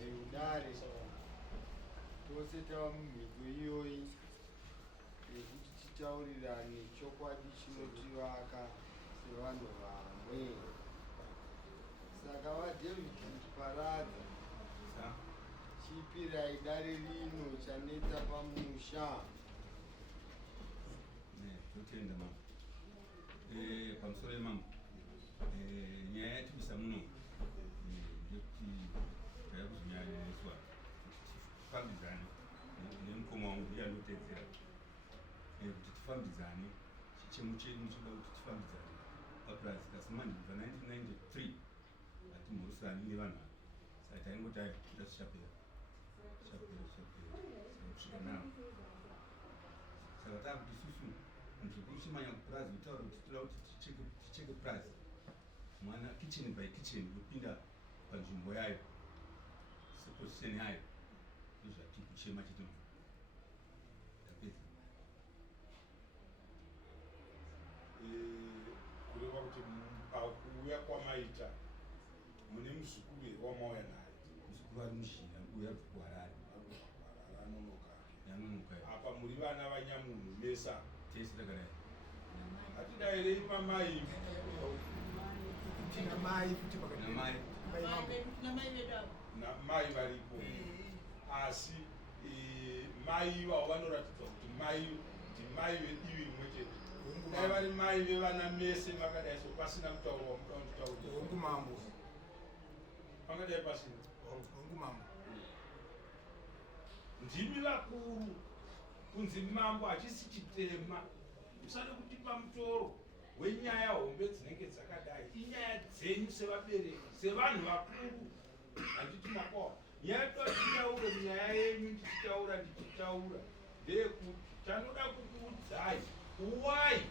veudare tose tava mumhiko iyoyi yekuti titaurirane chokwadi chinotivaka sevanhu vamwe. Saka vaDavid Paradza, chipirai dare rino chanetsa pamusha. Totenda mama. Pamusoro mama. Nyaya yatibisa muno yekuti tayakuzinyaniswa tifambidzane nemukoma wangu uye anotedzera kuti tifambidzane chichemo chedu choda kuti tifambidzane papurazi kasimani kubva 1993 hatimhorosani nevanhu saka taingoti kuda sichapera kusvika nao. Saka takuti isusu nzvukuru chimanya kupurazi kutaura kuti toda kuti ticheke purazi mwana kitchen by kitchen yopinda panzvimbo yayo seposition yayo ndozvatikuchema chiti tapedza. Kureva kuti pakuuya kwamaita mune muzukuru here wamauya naye? Muzukuru ari muzhina uya kuharare anonoka apa muri vana vanyamunhu mesa tese takadai hatidairei pamai mai varipo asi mai ivavo vanoratidza kuti mai vedivi rimwe chete. Dai vari mai vevana mese makadai so pasina kutaurwa muda kunditaurwa pangadai pasina ndimi vakuru kunzi mambo hachisi chitema. Musade kutipa mutoro wenyaya hombe dzinenge dzakadai inyaya dzenyu sevabereki sevanhu vakuru handiti makwawa. Nyaya totitaura nyaya yenyu ndichitaura ndeyekuti chanoda kukuudzai uwai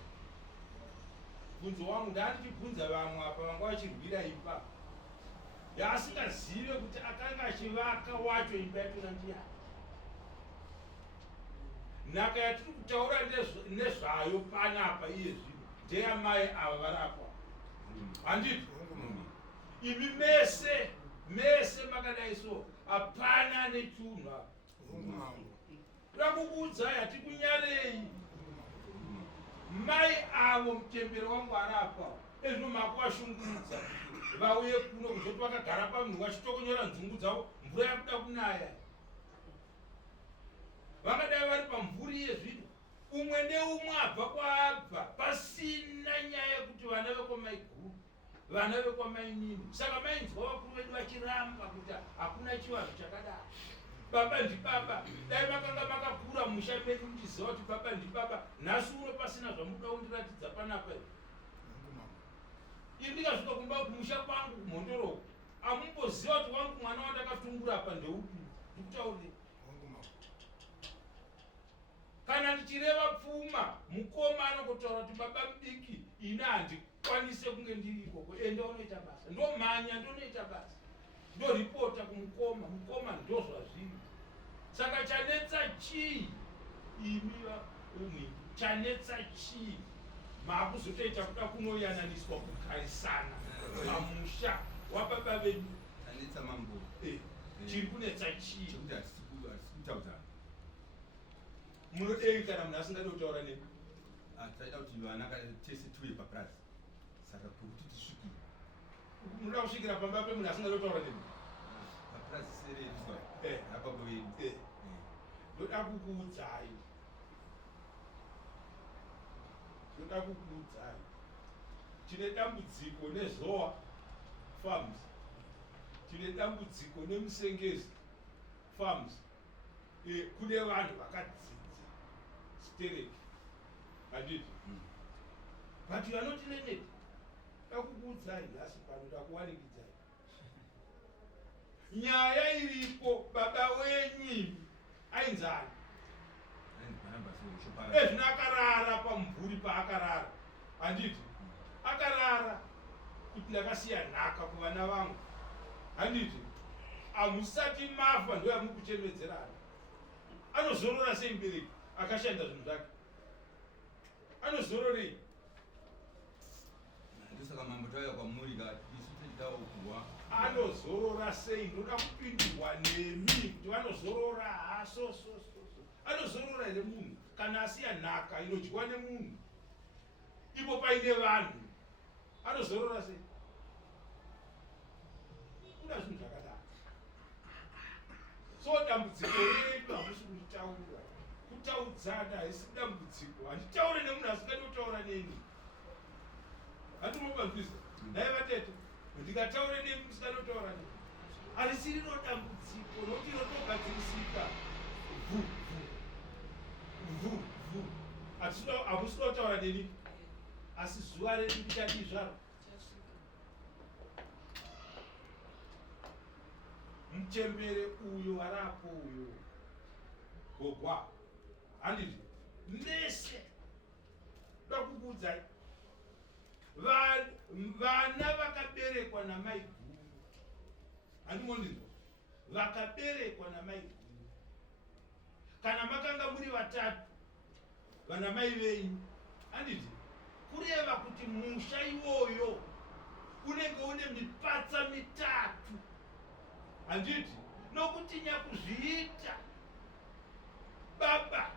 bvunzo wangu ndandichibvunza vamwe apa vanga vachirwira imba yaasingazive kuti akanga achivaka wacho imba yatona ndiyani. Nhaka yatiri kutaura nezvayo panapa iye zvino ndeyamai ava varapwa handiti imi mese makadai so hapana nechunhu apa. Toda kukuudzai hatikunyarei mai avo mutemberi wangu arapwa ezvino makuashungurudza vauye kuno kuzoti vakagara pamunhu vachitokonyora nzungu dzavo mvura yakuda kunaya. Vakadai vari pamvuri yezvino umwe neumwe abva kwaabva pasina nyaya yekuti vana vekwamai guru vana vekwamai nini. Saka mainzwa vakuru vedu vachiramba kuti hakuna chivanhu chakadaro. Baba ndibaba dai vakanga makakura musha medu muchiziva kuti baba ndibaba nhasi uno pasina zvamuda kundiratidza panapa ii ndikasvika kumba kumusha kwangu kumhondoroko amumboziva kuti wangu mwana wandakatungura apa ndeupi ndikutaurei. Kana ndichireva pfuma mukoma anokotaura kuti baba mudiki ine handikwanise kunge ndiri ikoko enda unoita basa ndomhanya ndonoita basa ndoripota kumukoma mukoma ndozvazviri. Saka chanetsa chii imi vaumhi chanetsa chii maakuzotoita kuda kunoyananiswa kugarisana pamusha wababa vedu tanetsa mambo chiri kunetsa chii chekuti hatisi kutaudzana. Munodei kana munhu asingadi kutaura nemi? Taida kuti vana tese tuye papurazi saka pokuti tisvikire. Munoda kusvikira pamba pemunhu asingadi kutaura nemi? Papurazi sereduswa rapabo vedu. Ndoda kukuudzai tine dambudziko neZoa Farms, tine dambudziko neMusengezi Farms. Kune vanhu vakadzidza stereki handiti but you are not needed. Dakukuudzai nhasi pano dakuwanikidzai nyaya iripo. Baba wenyu ainzani ezvino akarara pamvuri paakarara handiti akarara kuti ndakasiya nhaka kuvana vangu handiti hamusati mafa ndo yamukuchemedzerana. Anozorora sei mubereki akashanda zvinhu zvake? Anozororei? Ndosaka mambo tauya kwamuri kati isu anozorora sei? Ndoda kupindurwa nemi kuti vanozorora haso anozorora here munhu kana asiya nhaka inodyiwa nemunhu ipo paine vanhu anozorora sei? Kuna zvinhu zvakadaro. So dambudziko redu hamusi kuritaura, kutaudzana haisi dambudziko. Handitaure nemunhu asingadi kutaura neni. Hatimobabvisa naye vatete ndikataure nemi musingadi kutaura neni. Harisiriro dambudziko nokuti rotogadzirisika. Hamusida kutaura neni asi zuva redu richadii zvaro. Mchembere uyo arapo uyo gogwa handiti mese dakukudzai vana vakaberekwa namai guru handimondinzwa vakaberekwa namai guru kana makanga muri vatatu vana mai venyu handiti kureva kuti musha iwoyo unenge une mipatsa mitatu handiti nokuti nyakuzviita baba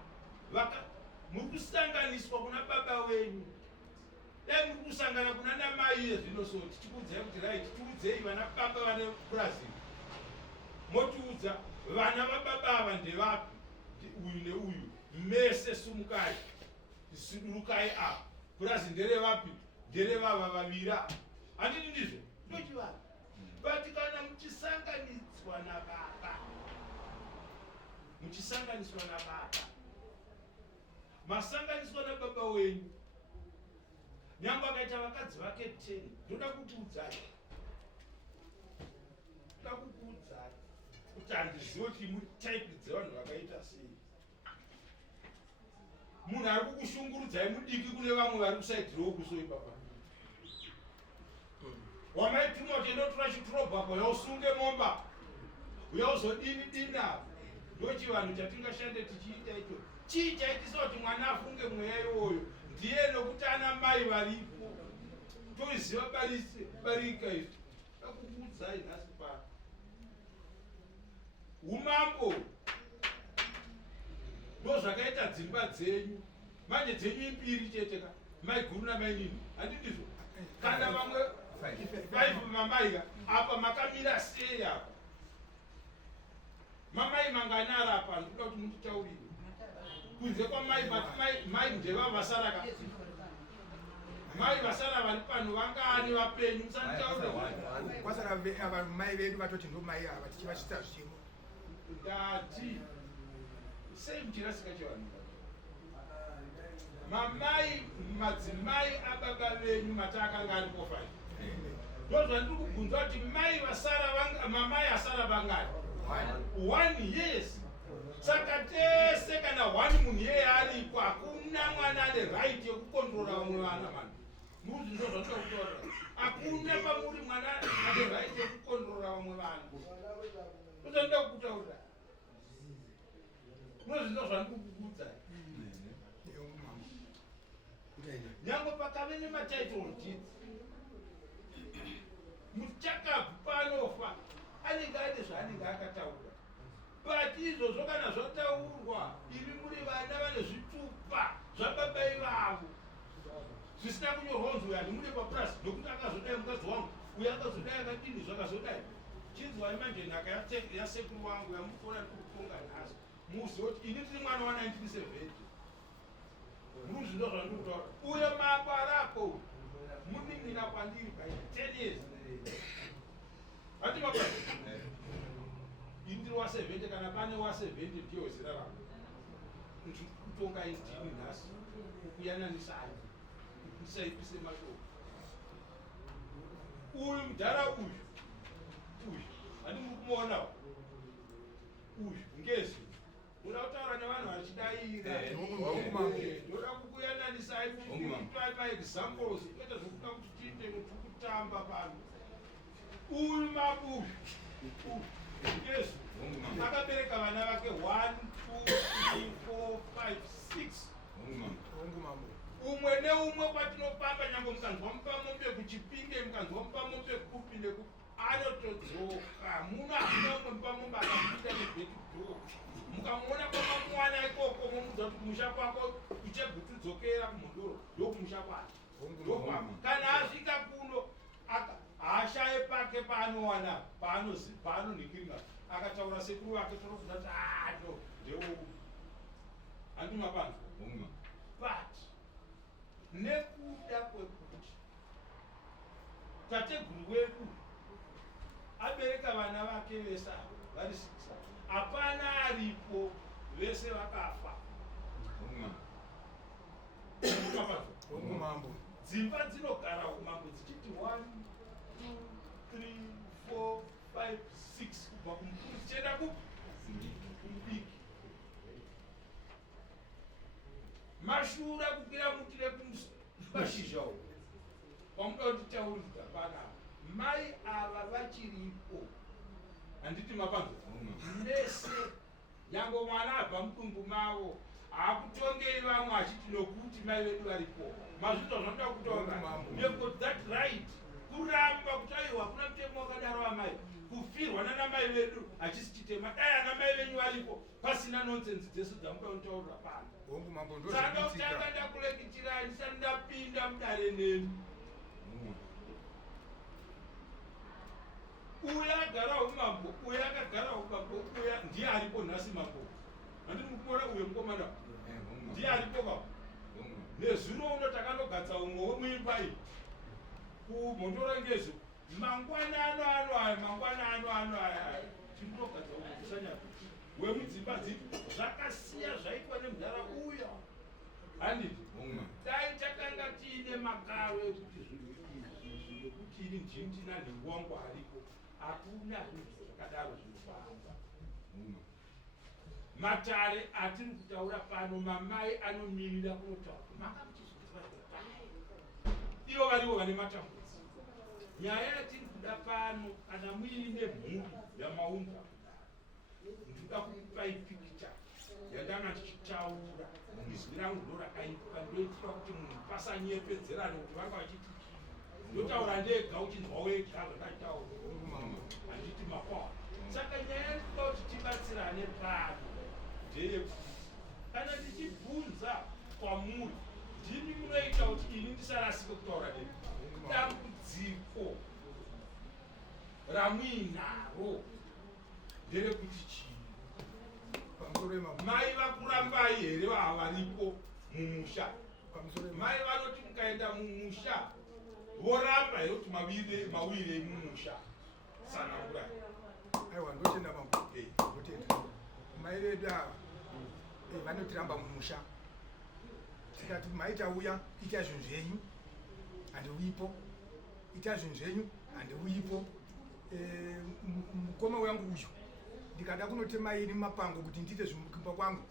muri kusanganiswa kuna baba wenyu dai muri kusangana kuna namai yezvino so tichikuudzai kuti rai tiudzei vana baba vane brazil motiudza vana vababa ava ndevapi uyu neuyu mese sumukai sidurukai apa brazil nderevapi nderevava vavira handiti ndizvo ndochivava but kana muchisanganiswa nababa masanganiswa nababa wenyu nyangwe akaita vakadzi vake 10 ndoda kukuudzai kuti handizivi kuti mutaipi dzevanhu vakaita sei. Munhu ari kukushungurudzai mudiki kune vamwe vari kusaidhirowo kusoipapa wamaitumwa kuti ndotora chiturobhako yausunge momba uyauzodini dini apo ndochivanhu chatingashande tichiita icho chii chaitisa kuti mwana afunge mweya iwoyo ndiye nokuti ana mai varipo toiziva barika izvi akukuudzai nhasi pano umambo ndozvakaita dzimba dzenyu manje dzenyu impiri cheteka mai guru namai nini handindizvo kana vamwe 5 mamaiga apa makamira sei apa mamai manganara apa ndikuda kuti munditaurire kunze kwamai mai ndeva vasaraka mai vasara vari pano vangani vapenyu musanditaurire kwasara mai vedu vatoti ndo mai ava tichivachita zvichimo ndati sei muchirasika chevanhu mamai madzimai ababa venyu matakanga ari pofai ndozvandiri kubvunza kuti mamai asara vangani 1 yes saka tese kana 1 munhu yeye aripo hakuna mwana ane right yekukondrora vamwe vana mani muzvi ndozvatoda kutaurira hakuna pamuri mwana ane right yekukondrora vamwe vana ndozvandoda kukutaurira muzvi ndozvandiri kukuudzai nyangwe pakave nematitle deeds muchakabvu panofa anenge ane zvaanenge akataura but izvozvo kana zvataurwa imi muri vana vane zvitupa zvababai vavo zvisina kunyorwa kunzi uyu handimune papurasi nokuti akazodai mukadzi wangu uyu akazodai akadini zvakazodai chinzwai manje nhaka yasekuru wangu yamukora ndikukutonga nhasi muzive kuti ini tiri mwana wa 1970 muruzvindo zvandiri kutaura uyo maparako munin'ina kwandiri by 10 years hatimakwai indiri wa70 kana pane wa70 ndiyo zira rangu ndikutonga indini nhasi kuyananisai ndisaipise mashoko uyu mudhara uyu handimuri kumuonawo uyu ngezi uda kutaura nevanhu vachidaira ndoda kukuyananisai kuipai maexamples kwete zvokuda kuti tiite notikutamba pano uyu mabuyu yesu akabereka vana vake 1 2 3 4 5 6 umwe neumwe kwatinofamba nyange mukanzwa mupamombe kuchipinde mukanzwa mupamombe kupinde anotodzoka muno hakuna umwe mupamombe akapinda nebhekidho mukamuona kwamamuwana ikoko momudza kuti kumusha kwako uchegutudzokera kumhondoro ndokumusha kwake kana asvika kuno haashaye pake paanowana paanonhingirira akataura sekuru wake torokuda kuti no ndeu andimapanza but nekuda kwekuti tateguru wedu abereka vana vake vese vari 6 hapana aripo vese vakafa dzimba dzinogara umambo dzichiti 1 2 3 4 5 6 kubva kumukuru dzichienda kumubiki mashura kukwira mutire kumashizha uko pamuda kuti tauridza panapa mai ava vachiripo handiti mapanzo nese nyange mwana abva mudumbu mavo haakutongei vamwe achiti nokuti mai vedu varipo mazvito zvanoda kutaura because that right kuramba kuti aiwa kuna mutemo wakadaro wamai kufirwa nanamai vedu hachisi chitema dai ana mai venyu varipo pasina nonsense dzese dzamuda kutaurira pano saka kutanga ndakurekitirai ndisati ndapinda mudare neni uya agara umambo uya akagara umambo uya ndiye aripo nhasi mambo handiri mukuona uyo mukomana ndiye aripo baba nezuro uno takandogadza umwe wemuimba iyi kumhondoro ngezvo mangwanano ano aya tinotogadza umwe kusanyapa wemudzimba dzipi zvakasiya zvaitwa nemudhara uya handiti dai takanga tiine makaro ekuti zvinhu izvi zvekuti ini njinjina newangu aripo hakuna zvinhu zvakadaro zvinofamba matare atiri kutaura pano mamai anomirira kunotaura ivo varivo vane matambudziko nyaya yatiri kuda pano kana muine mhuri yamaumba ndikuda kukupai pikicha yandanga tichitaura izwi rangu ndo rakaipa ndoitira kuti munhu pasanyepedzerane kuti vanga vachiti ndotaura ndega uchinzwa wega zvakataura handiti mapawa saka nyaya yatikuda kuti tibatsirane pano ndeyekuti kana ndichibvunza kwamuri ndimi munoita kuti ini ndisarasike kutaura nemi dambudziko ramuinaro nderekuti chii mai vakurambai here havaripo mumusha mai vanoti mukaenda mumusha voramba here kuti mawirei mumusha sanaurai aiwa ndotenda ndotenda mai vedu ava vanotiramba mumusha tikati mai tauya ita zvinhu zvenyu handiuyipo ita zvinhu zvenyu handiuyipo mukoma wangu uyu ndikada kunotemai mapango kuti ndiite zvimukimba kwangu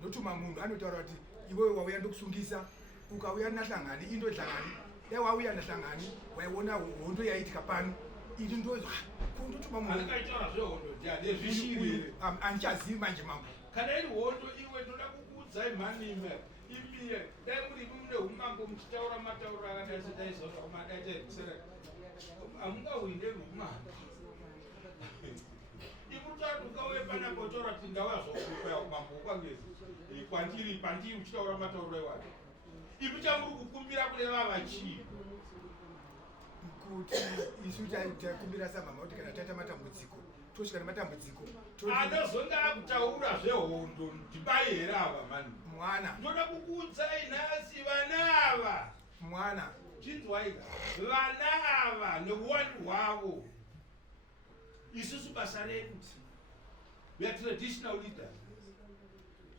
ndotuma munhu anotaura kuti iwewe wauya ndokusungisa ukauya nahlangani indohlangani dai wauya nahlangani waiona hondo yaitika pano ini ndozwa kundotuma munhu handichazivi manje mambo kana iri hondo iwe ndoda kukuudzai mhanime imire dai muri mune umambo muchitaura matauro akadaisodaizoamadaichaisere hamungawinde rumambo ikutatu ukauye panapotora kuti ndauya zvakukwaya umambo ukwangezi pandiri uchitaura matauro ewacho ipi chamuri kukumbira kune vava chii kuti isu takumbira samama kuti kana taita matambudziko tosvika nematambudziko anozonga akutaura zvehondo ndibai here ava mani mwana ndoda kukuudzai nhasi vana ava mwana chinzwaiga vana ava neuwandu hwavo isusu basa redu we are traditional leaders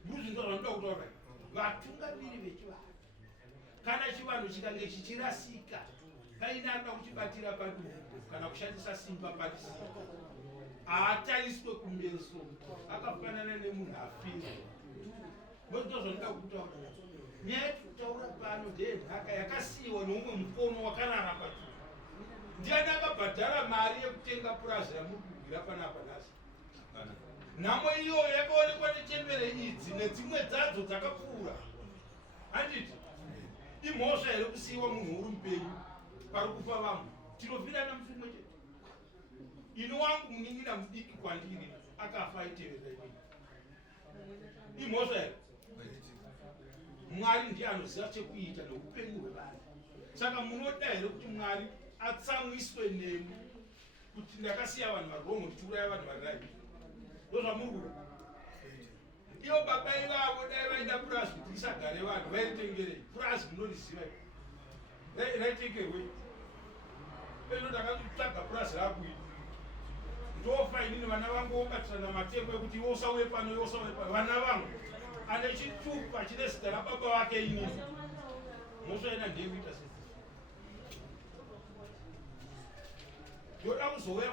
muzvinzo zvanoda kutaura vatungamiri vechivanhu kana chivanhu chikange chichirasika paine anoda kuchibatira padumbu kana kushandisa simba padisika haatariswe kumeso akafanana nemunhu afire mozvinzo zvanoda kutaura nyaya yekutaura pano ndenhaka yakasiyiwa neumwe mukono wakarara patu ndiani akabhadhara mari yekutenga purazi ramurikugira panapa nhasi nhamo iyoyo yakaonekwa nechembere idzi nedzimwe dzadzo dzakapfuura handiti imhosva here kusiyiwa munhu uri mupenyu pari kufa vanhu tinovhirana mufimwe chete. Ini wangu munin'ina mudiki kwandiri akafa aiteverera inini imhosva here. Mwari ndiye anoziva chekuita neupenyu hwevanhu. Saka munoda here kuti Mwari atsamwiswe nemi kuti ndakasiya vanhu varongo ndichiuraya vanhu vari right? Ndozvamuri kuda. Ivo baba ivavo dai vaida purazi kuti risagare vanhu vairitengerei? Purazi munoriziva raitengerwei? Eno ndakatsvaga purazi rakuita ndofa inini vana vangu vobatirana mateko ekuti iwe usauye pano iwe usauye pano. Vana vangu ane chitupa chine zita rababa vake inini mosvaina ndiye kuita sei? Ndoda kuzouya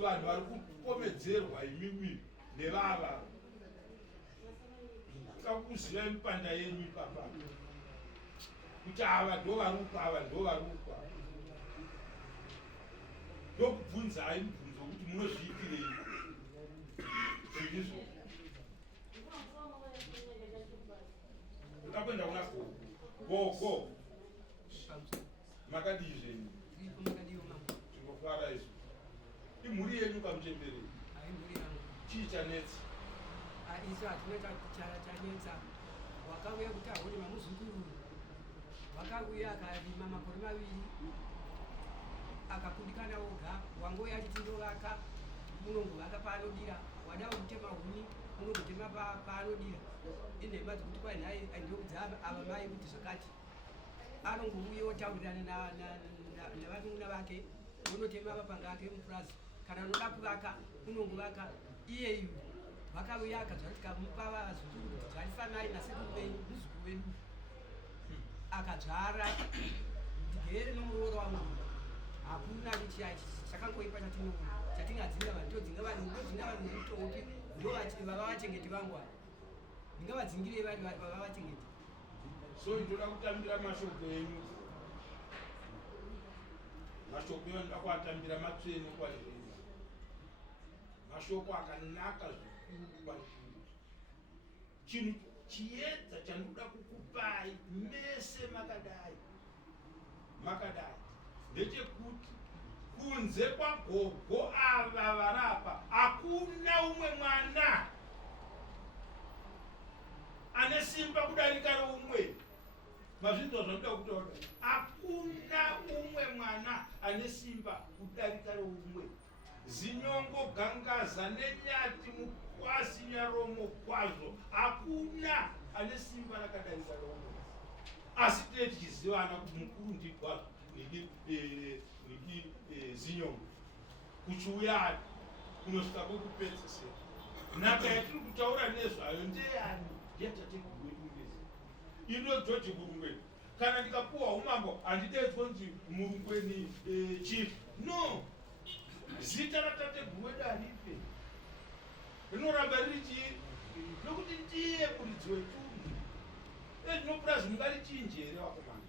vanhu vari kupomedzerwa imimi nevava kakuzivai mipanda yenyu ipapa kuti ava ndo varukwa ava ndo varukwa. Ndokubvunzai mubvunzo kuti munozviitirei izvo. Ndakwenda kuna gogo makadii zvenyu zvingofara izvo. Imhuri yenyu kamuchemberei chii chanetsa? Isu hatina chanetsa. Wakauya kuti aone mamuzukuru wakauya akarima makore maviri akakundikana oga. Wangouya achiti ndovaka unongovaka paanodira. Wadawo kutema huni unongotema paanodira. Inhema dzekuti kwai nhaye ndokudza ava mai kuti zvakati anongouya otaurirana navanun'una vake unotema mapanga ake mupurazi. Kana unoda kuvaka unongovaka iyeyu. Vakauya akadzva tikamupa vazukuru kuti dzvarisanai nasekuru venyu muzukuru wedu akadzvara ndigere nomurooro wangu. Hakuna chakangoipa chatingadzinga vanhu todzinga vanhu mutopi ndovava vachengeti vangu ava ndingavadzingirei vari vava vachengeti. So ndoda kutambira mashoko enyu. Mashoko enyu ndoda kuatambira matsvene kwandiri. Mashoko akanaka zvikuru kwandiri. Chinhu chiedza chandoda kukupai mese makadai ndechekuti kunze kwagogo ava varapa hakuna umwe mwana ane simba kudarika roumwe. Mazvinzwa zvanoda kutaura. Hakuna umwe mwana ane simba kudarika roumwe. Zinyongo, gangaza nenyati mukwasi nyaromo kwazvo hakuna ane simba rakadarika roumwe. Asi tete tichizivana kuti mukuru ndigwazvo niki zinyongo kuchiuya kunosvika kwekupedzisira. Nhaka yatiri kutaura nezvayo ndeyani? Ndeyatateguru wedu ngezi ino George Murungweni. Kana ndikapuwa umambo handidei kunzi Murungweni chief. No, zita ratateguru wedu haripe, rinoramba riri chii? Nokuti ndiye muridzi wetunhu. Ezvinopurazi mungarichinje here vakomana?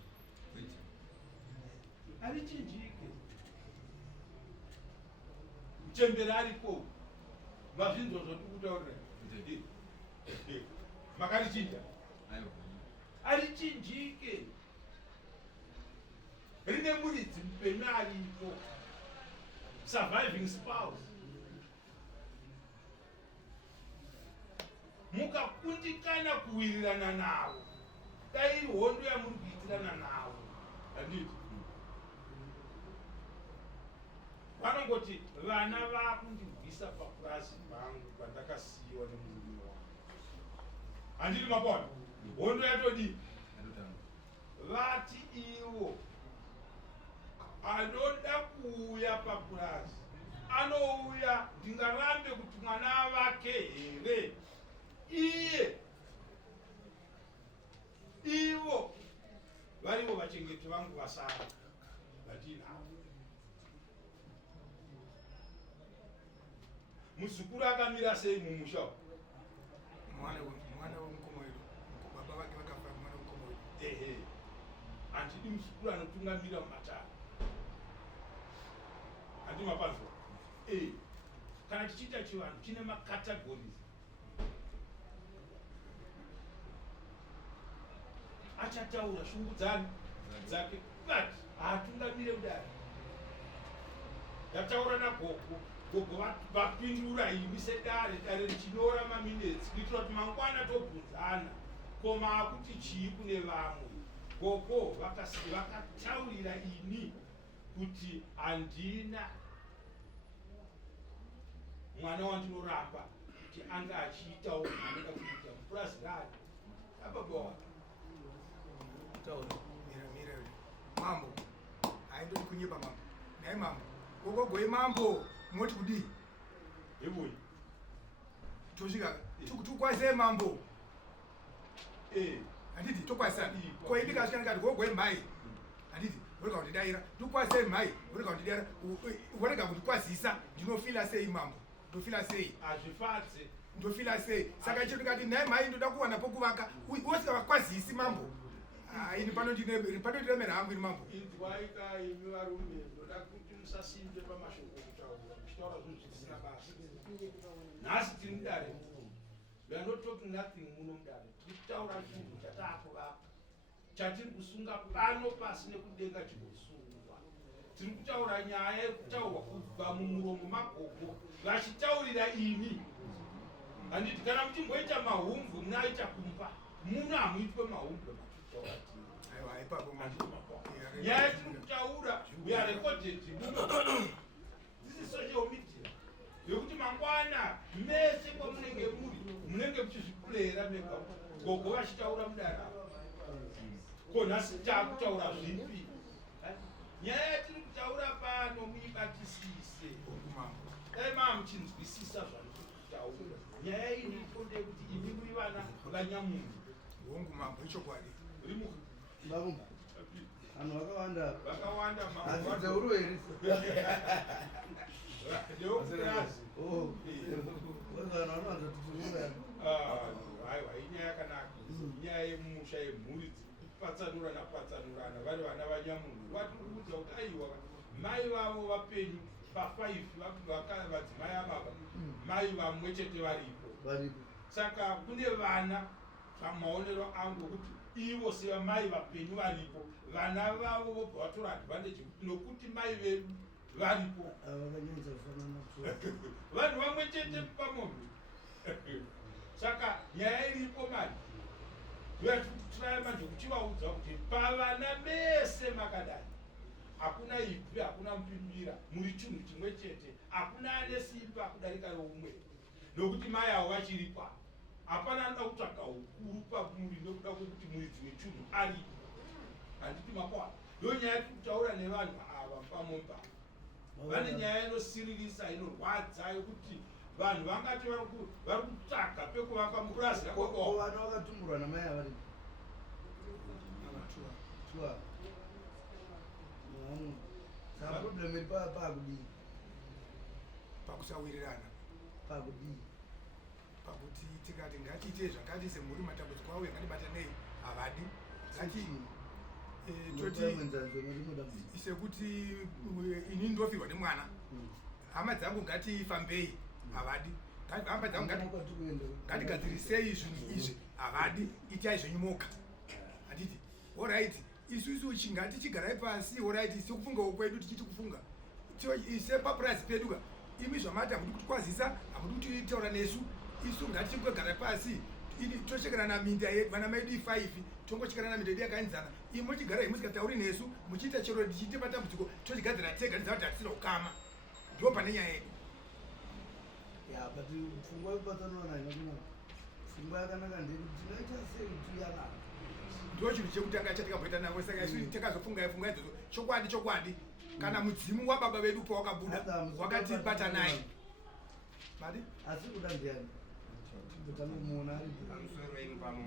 Harichinjike. Mchembera aripo. Mazvinzwa zvoti kutaurira makarichinja harichinjike. Rine muridzi mupenyu aripo, surviving spouse. Mukakundikana kuwirirana navo, dai iri hondo yamuri kuitirana navo, handiti vanongoti vana vakundirwisa papurazi pangu pandakasiyiwa nemurume wangu. Handiti mapona hondo yatodi vati iwo anoda kuuya papurazi anouya ndingarambe kuti mwana vake here. Ivo varivo vachengeti vangu vasara vatinavo. Muzukuru akamira sei mumusha? Mwana wemukoma wedu, baba vake vakafa, mwana wemukoma wedu. Handidi muzukuru anotungamira mumatara. Handi mapanzwa. Kana tichiita chivanhu chine macategories. achataura shungu dzake but hatungamire kudai. Ndataura nagogo, gogo vapindura imi sedare richinyora maminetsi kuitira kuti mangwana tobvunzana koma akuti chii kune vamwe. Gogo vakataurira ini kuti handina mwana wandinoramba kuti anga achiitawo anoda kuita mupurazi rake ababa wake. Mira mambo haindoti kunyepa mambo naye mambo kokogoi mambo moti kudii Evoyi tosvika tukwase mambo handiti tokwasa koidikasvika ndikati gogoi mhai handiti urega kundidaira tukwase mhai urega kundidaira urega kundikwazisa ndinofila sei mambo ndofila sei hazvifadze ndofila sei saka icho ndikati naye mhai ndoda kuwana pokuvaka usingavakwazisi mambo ini pano ndiremera hangu ini mambo inzwaika imi varume ndoda kuti musasimbe pamashoko kutaura muchitaura zvinhu zvisina basa. Nhasi tiri mudare we are not talking nothing muno mudare tiri kutaura chinhu chataakuvaka chatiri kusunga pano pasi nekudenga chigosungwa. Tiri kutaura nyaya yekutaurwa kubva mumuromo magogo vachitaurira ini. Handiti kana muchimboita mahumvu munaita kumba muno hamuitwe mahumvu aiwa ipapo mambo nyaya tiri kutaura we are recorded muno. This is social media yekuti mangwana mese kwamunenge muri munenge muchizvipurera mega gogo vachitaura mudara ko nhasi taakutaura zvipi. Nyaya yatiri kutaura pano muibatisise dai mamuchinzwisisa zvaniri kutaura. Nyaya iyi ndinode kuti imi muri vana vanyamunhu hongu mambo ichokwadi vanhu vakawanda vakawanda hazidzeuru here ndeokurazi vanhu vanowanza tutuura aiwa inyaya yakanaka. Inyaya yemusha yemhuri dzikupatsanurana vari vana vanyamunhu vatiri kuudza kuti aiwa mai vavo vapenyu pa5 vadzimai avava mai vamwe chete varipo. Saka kune vana pamaonero angu kuti ivo sevamai vapenyu varipo vana vavo vobva vatora advantage nokuti mai vedu varipo vanhu vamwe chete pamunhu. Saka nyaya iripo mani vatikutiraya manje kuchivaudza kuti pavana vese makadai hakuna ipi hakuna mupimbira muri chinhu chimwe chete hakuna ane simba kudarika roumwe nokuti mai avo vachiripa hapana anoda kutsvaga ukuru pamuri nekuda kwekuti muri dzimwe chinhu ari handiti makwana. Ndo nyaya yatiri kutaura nevanhu ava pamomba vane nyaya inosiririsa inorwadza yekuti vanhu vangati vari kutsvaga pekuvaka mupurazi vana vakatumburwa namai avari saka problem iri paakudii pakusawirirana paakudii pakuti tikati ngatiite zvakati semhuri matambudziko avo ngatibatanei havadi sekuti ini ndofirwa nemwana hama dzangu ngatifambei havadi hama dzangu ngatigadzirisei zvinhu izvi havadi itai zvenyumoka handiti oright isusu ngatichigarai pasi oright sekufungawo kwedu tichiti kufunga sepapurazi peduka imi zvamati hamudi kutikwazisa hamudi kutitaura nesu isu ngatichigara pasi toshekerana minda vana maidu 5 tongoshekerana minda yedu yakaenzana imi mochigara musikatauri nesu muchiita chero tichiite matambudziko tochigadzira tega ndiza kuti hatisina kukama ndo pane nyaya yedu but pfungwa yekubatsanana inakuna pfungwa yakanaka ndekuti tinoita sei kuti yanaka ndo chinhu chekutanga chatingamboita navo saka isu takazofunga pfungwa idzodzo chokwadi kana mudzimu wababa vedu pawakabuda wakatibata naye mari asi kuda ndiani tinomuona pamusoro inu pamwe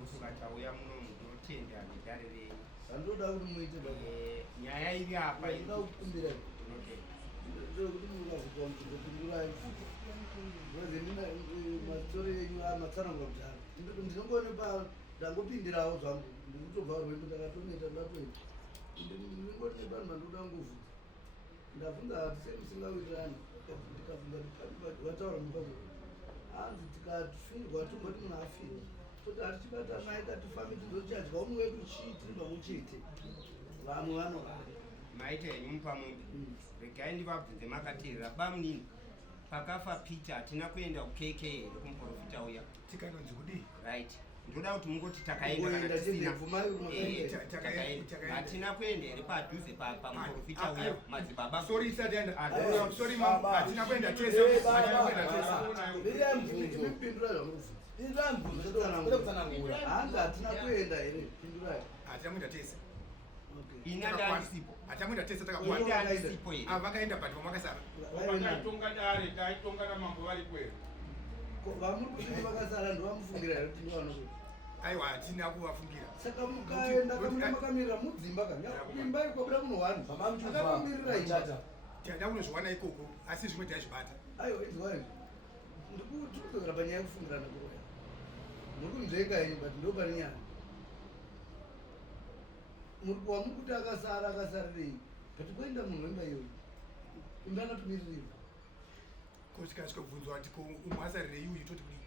musukachauya muno munotenda negarerei handoda kuti muite nyaya iri apa inokukumbira kuti mukazokupindurai mastori enyu amatsanangwa kudhara ndinongoone ndangopindirawo zvangu ndikutobva rwendo ndakatonoita ndatoita ndingoti nevanhu vandoda nguvhudza ndabvunza hati semusingawirirani ndikabvunza vataura mukazo hanzi tikafirwa tomboti munhu afirwa kuti hatichibatana ikatifambi tizochadya umwe wedu chii tiri pamwe chete vamwe vanorara maita henyu mupamumbe regai ndivabvunze makateerera bamunini pakafa Peter hatina kuenda kukk here kumuprofita uya tikanonzi kudii right ndoda kuti mungoti takaenda kana tisina hatina kuenda here padhuze pamuprofita uya madzibaba sorry isati enda sorry mama hatina kuenda tese hatina kuenda tese hanga hatina kuenda here pindurai hatina kuenda tese ina ndandisipo hatina kuenda tese ina ndandisipo here vakaenda but vamakasara vakaitonga dare taitonga namambo vari kwero vamuri kuti vakasara ndovamufungira here kuti ndovanokuti aiwa hatina kuvafungira saka mukaenda kamuna makamirira mudzimba imba ikobuda munhu wani akamumirira ichata tanda kunozviwana ikoko asi zvimwe taizvibata aiwa idziwai ndikuti kutogara panyaya yekufungirana kuroya ndokunzvenga henyu but ndopane nyaya muri kuwamuri kuti akasarirei but kuenda munhu wemba iyoyo imba anatumiririra kotikasvika kubvunzwa kuti ko umwe asarirei uyu toti kudii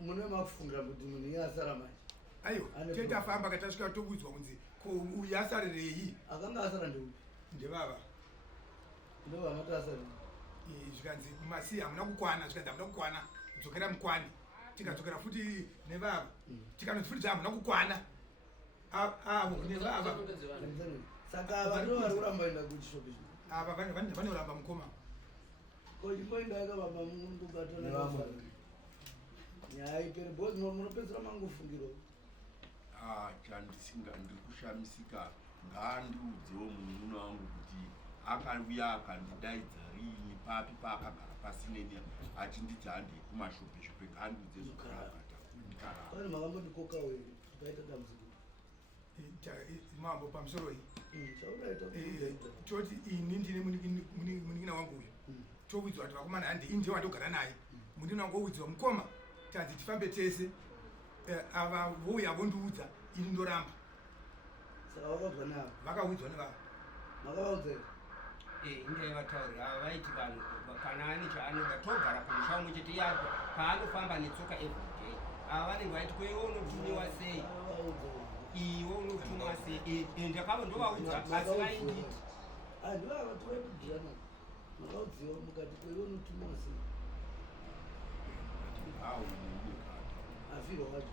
mune makufungira kuti munhu iye asara manje aiwa tetafamba katasvika tokuudzwa kunzi ko uyu asarirei akanga asara ndeupi ndevava ndovamati asarei zvikanzi masi hamuna kukwana zvikanzi hamuna kukwana dzokera mukwani tikadzokera futi nevava tikanonzi futi hamuna kukwana avo nevava saka ava ndo vari kuramba enda kuchishopi ava vanoramba mukoma kochimboendaka baba mundubatana nyaya ipere bcause munopedzera mangofungiro chandisinga ndiri kushamisika ngaandiudzewo munun'una wangu kuti akauya akandidaidza riini papi paakagara pasineni achinditi handei kumashopeshope ngaandiudze zvokarabata pane makambotikoka were paita dambudziko mambo pamusoro chauraita toti ini ndine munin'ina wangu uyu towidzwa kuti vakomana handi ini ndiye wandogara naye munin'ina wangu owidzwa mukoma tanzi tifambe tese ava vouya vondiudza ini ndoramba saka vakabva navo vakawidzwa nevavo makavaudza indaivatauria ava vaiti vanhu kana ane chaanoda togara kumusha umwe chete yako paanofamba netsoka everyday ava vanenge vaiti kweiwo unotumiwa sei iwe unotumwa sei ndakava ndovaudza asi vainditi andivava tivaitibhirana makaudziwa mukati kweiwo unotumiwa sei afirwa wacho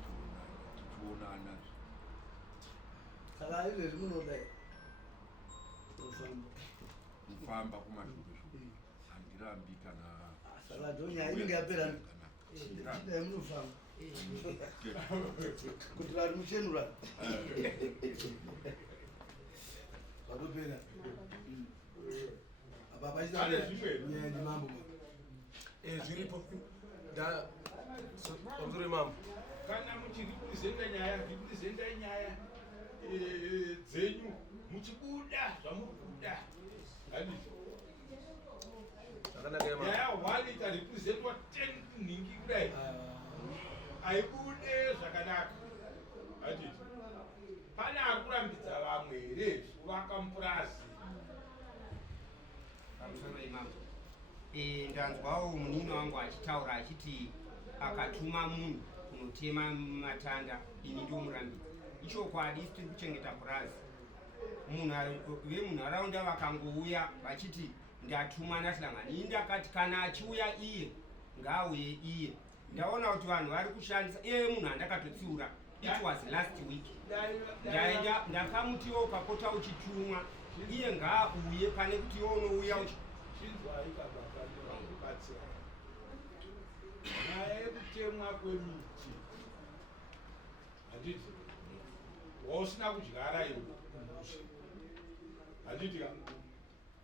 tichionana saka izvezvi munodai kufamba kumashopeshope handirambi kana saka ndonyaya inenge yapera chidai munofamba kuti vari muchenura vatopera apa pachitanyaya ndimambo zviripo pamusoro wemambo kana muchiripurizenda nyaya dzenyu muchibuda zvamuri kuda handizvo zvakanaka nyaya 1 ikarepresentwa 10 nhingi kudai haibude zvakanaka handizvo pane akurambidza vamwe here kuvaka mupurazi pamusoro imambo ndanzwawo munini wangu achitaura achiti akatuma munhu kunotema matanda ini ndomurambidza ichokwadi isi tiri kuchengeta purazi vemunharaunda vakangouya vachiti ndatuma nahlangani ini ndakati kana achiuya iye ngaauye iye ndaona kuti vanhu vari kushandisa iye munhu andakatotsiura it was last week ndaenda ndakamutiwo ukapota uchitumwa iye ngaauye pane kuti iwe unouya chinzwai kabakabatsira nyaya yekutemwa kwemiti handiti wausina kudyara iwe handiti ka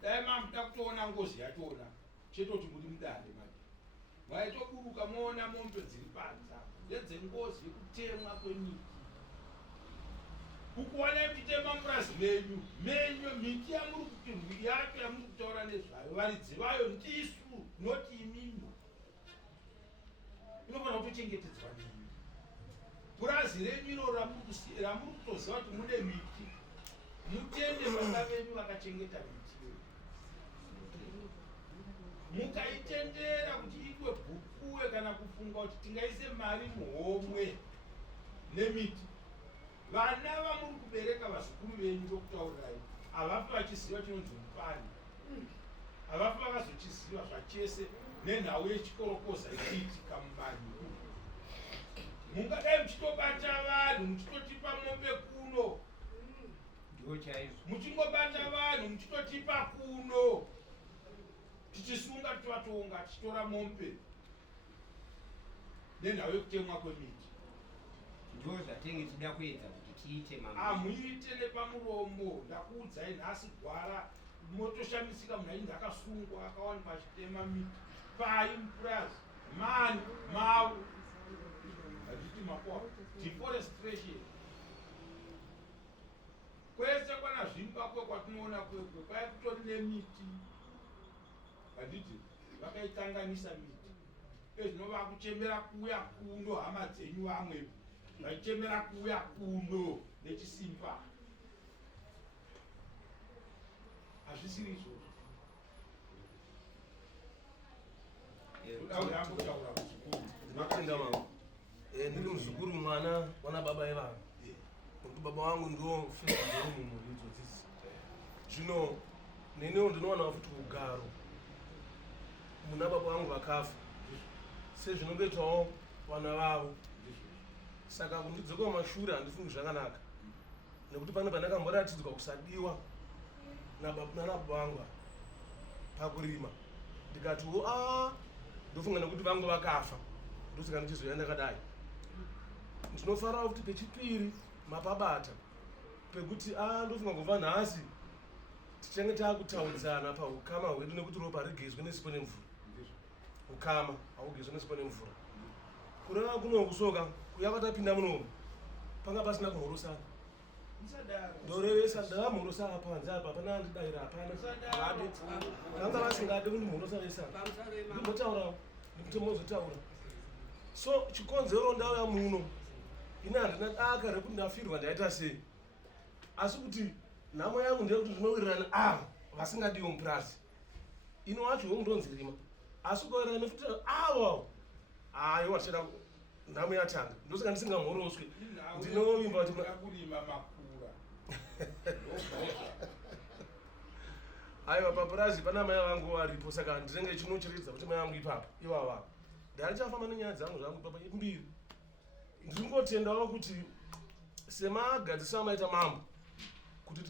dai mamuda kutoona ngozi yatona chetoti muri mudare mati maitoburuka moona mombe dziri panza ndedzengozi yekutemwa kwemiti kukuona kuchitema murazi menyu miti yamuri kuti yacho yamuri kutaura nezvayo varidzi vayo ndisu noti imimi inofanira kutochengetedzwa nemi purazi renyu iro ramuri kutoziva kuti mune miti mutende baba venyu vakachengeta miti mukaitendera kuti itwe bhukuwe kana kufunga kuti tingaise mari muhomwe nemiti. Vana vamuri kubereka vazukuru venyu ndokutaurirai havafi vachiziva chinonzi mupani, havafi vakazochiziva zvachese nenhau yechikorokoza ichiitika mubanyu. Mungadai muchitobata vanhu muchitotipa mombe kuno, Ndiwo chaizvo. muchingobata vanhu muchitotipa kuno, tichisunga tivatonga tichitora mombe nenhau yekutemwa kwemiti. Ndiwo zvatenge tida kuedza kuti tiite mambo. Hamuite nepamuromo. Ndakuudzai nhasi gwara motoshamisika munhu ainzi akasungwa akawanikwa achitema miti pai mupurazi mani mavo hazviti makwa deforestation kwese kwana zvimba kwe kwatinoona kwekwe kwai kutori nemiti handiti vakaitanganisa miti ezvinova kuchemera kuuya kuno hama dzenyu vamwe vachichemera kuuya kuno nechisimba hazvisiri izvozvo. Udauyambotaura kuzukuru Ndinotenda mama. Ndiri muzukuru mwana wana baba evanhu. Nokuti baba wangu ndo fezero munhu idzodzisi. Zvino nenewo ndinowana futi ugaro. Muna baba wangu vakafa. Sezvinongoitawo vana vavo. Saka kundidzoka mumashure handifungi zvakanaka. Nekuti pane pandakamboratidzwa kusadiwa nana baba vangu pakurima. Ndikati ndofunga nekuti vangu vakafa. Ndosaka ndichizoya ndakadai. Ndinofarira kuti pechipiri mapabata pekuti ndofunga kubva nhasi tichange taakutaudzana paukama hwedu nekuti ropa rigezwe nesipo nemvura. Ukama haugezwe nesipo nemvura. Kureva kuno kusoka kuyava tapinda munomu panga pasina kumhorosana. Ndorevesa ndamhorosana panze apa hapana andidayira hapana ade vanga vasingade kundimhorosana ndimbotaurawo ndikutomozotaura. So chikonzero ndauya muno ine handina daka rekuti ndafirwa ndaita sei, asi kuti nhamo yangu ndeyekuti ndinowirirana ava vasingadiwo mupurazi ino wacho hongu ndonzi rima, asi ukawirirana nefuti avo aiwa tichada nhamo yatanga ndosaka ndisingamhoroswi ndinovimba kuti kurima makura aiwa papurazi pana mai vangu varipo, saka ndinenge chinocherechedza kuti mai vangu ipapo ivava ndarichafamba nenyaya dzangu zvangu ipapo mbiri. Ndiri kungotendawo kuti semagadzisa maita mambo kuti